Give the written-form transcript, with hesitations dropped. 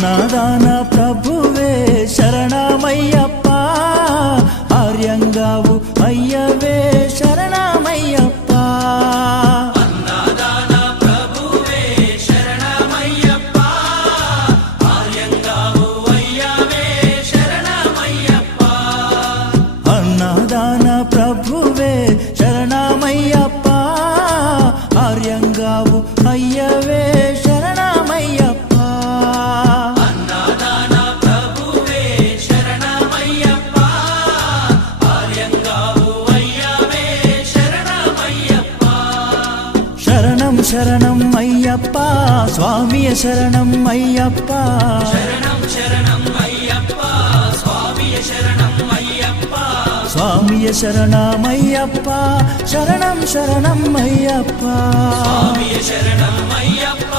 అన్నదాన ప్రభువే శరణమయ్యప్ప, ఆర్యంగావు అయ్యవే శరణమయ్యప్ప. అన్నదాన ప్రభువే శరణమయ్యప్ప, ఆర్యంగావు అయ్యవే శరణమయ్యప్ప. అన్నదాన ప్రభువే శరణమయ్యప్ప, ఆర్యంగావు అయ్యవే శరణమయ్యప్ప. అన్నదాన ప్రభువే శరణమయ్యప్ప, ఆర్యంగావు అయ్యవే శరణమయ్యప్ప. శరణం శరణం అయ్యప్ప, స్వామియ శరణం అయ్యప్ప. శరణం శరణం అయ్యప్ప, స్వామియ శరణం అయ్యప్ప. స్వామియ శరణమయ్యప్ప, శరణం శరణం అయ్యప్ప. స్వామియ శరణం అయ్యప్ప,